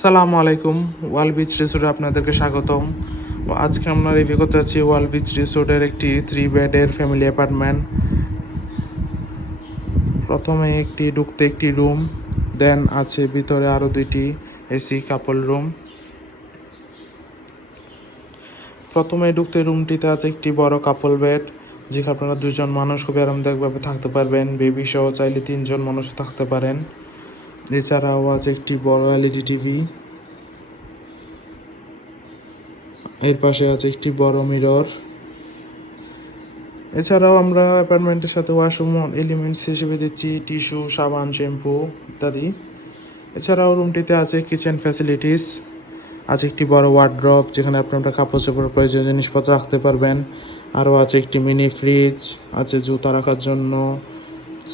সালামু আলাইকুম, ওয়াল বিচ রিসোর্টে আপনাদেরকে স্বাগতম। আজকে আমরা রিভিউ করতে যাচ্ছি ওয়াল বিচ রিসোর্টের একটি থ্রি বেডের ফ্যামিলি অ্যাপার্টমেন্ট প্রথমে একটি, ঢুকতে একটি রুম দেন আছে ভিতরে আরও দুইটি এসি কাপল রুম প্রথমে ঢুকতে রুমটিতে আছে একটি বড় কাপল বেড যেখানে আপনারা দুজন মানুষ খুবই আরামদায়কভাবে থাকতে পারবেন। বেবি সহ চাইলে তিনজন মানুষ থাকতে পারেন। এছাড়াও আছে একটি বড় এলইডি টিভি। এর পাশে আছে একটি বড় মিরর। এছাড়াও আমরা অ্যাপার্টমেন্টের সাথে ওয়াশরুম এলিমেন্টস হিসেবে দিচ্ছি, টিস্যু, সাবান, শ্যাম্পু ইত্যাদি। এছাড়াও রুমটিতে আছে কিচেন ফ্যাসিলিটিস, আছে একটি বড় ওয়ার্ড্রপ যেখানে আপনি আপনার কাপড় চোপড় প্রয়োজনীয় জিনিসপত্র রাখতে পারবেন। আরও আছে একটি মিনি ফ্রিজ, আছে জুতা রাখার জন্য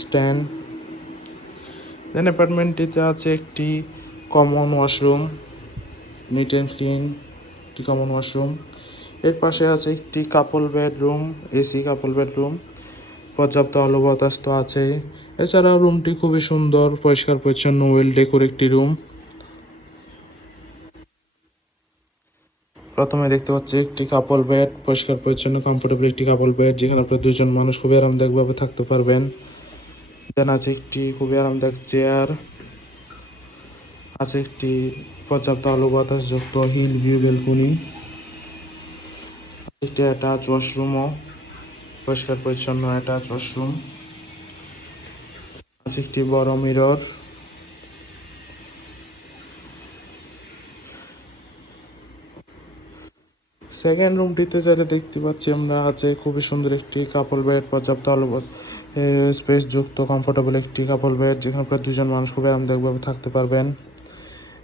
স্ট্যান্ড। দেন অ্যাপার্টমেন্টটিতে আছে একটি common washroom neat and clean একটি কমন ওয়াশরুম এর পাশে আছে একটি couple bedroom AC couple bedroom পর্যাপ্ত আলো বাতাস তো আছে। এছাড়াও রুমটি খুবই সুন্দর, পরিষ্কার, পরিচ্ছন্ন ওয়েল ডেকোর একটি রুম প্রথমে দেখতে পাচ্ছি একটি কাপল বেড পরিষ্কার, পরিচ্ছন্ন কমফোর্টেবল একটি কাপল বেড যেখানে আপনার দুজন মানুষ খুবই আরামদায়কভাবে থাকতে পারবেন। দেন আছে একটি খুবই আরামদায়ক চেয়ার আছে একটি পর্যাপ্ত আলো বাতাস যুক্ত হিল ভিউ বেলকুনি একটি অ্যাটাচ ওয়াশরুমও পরিষ্কার পরিচ্ছন্ন অ্যাটাচ ওয়াশরুম আছে একটি বড় মিরর সেকেন্ড রুমটিতে যেটা দেখতে পাচ্ছি আমরা, আছে খুবই সুন্দর একটি কাপড় বেড পর্যাপ্ত আলো স্পেস যুক্ত কমফোর্টেবল একটি কাপল বেড যেখানে প্রায় দুজন মানুষ খুবই আরামদায়কভাবে থাকতে পারবেন।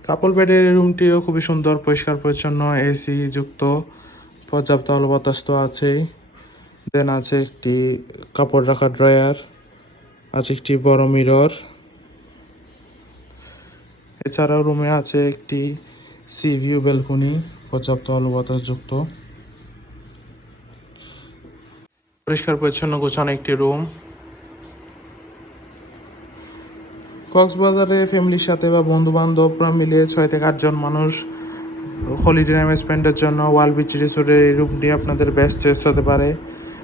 কাপল বেডের রুমটিও খুবই সুন্দর, পরিষ্কার, পরিচ্ছন্ন এসি যুক্ত, পর্যাপ্ত আলো বাতাস তো আছেই। দেন আছে একটি কাপড় রাখার ড্রয়ার আছে একটি বড় মিরর এছাড়াও রুমে আছে একটি সি ভিউ বেলকনি পর্যাপ্ত আলো বাতাস যুক্ত। পরিষ্কার, পরিচ্ছন্ন, গোছানো একটি রুম কক্সবাজারে ফ্যামিলির সাথে বা বন্ধু বান্ধবরা মিলে ছয় থেকে আটজন মানুষ হলিডে নাইম স্পেন্ডের জন্য ওয়াল বিচ রিসোর্টের এই রুমটি আপনাদের বেস্ট চয়েস হতে পারে।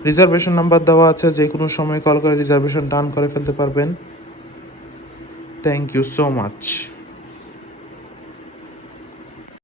রিজার্ভেশন নাম্বার দেওয়া আছে, যে কোনো সময় কল করে রিজার্ভেশন ডান করে ফেলতে পারবেন। Thank you so much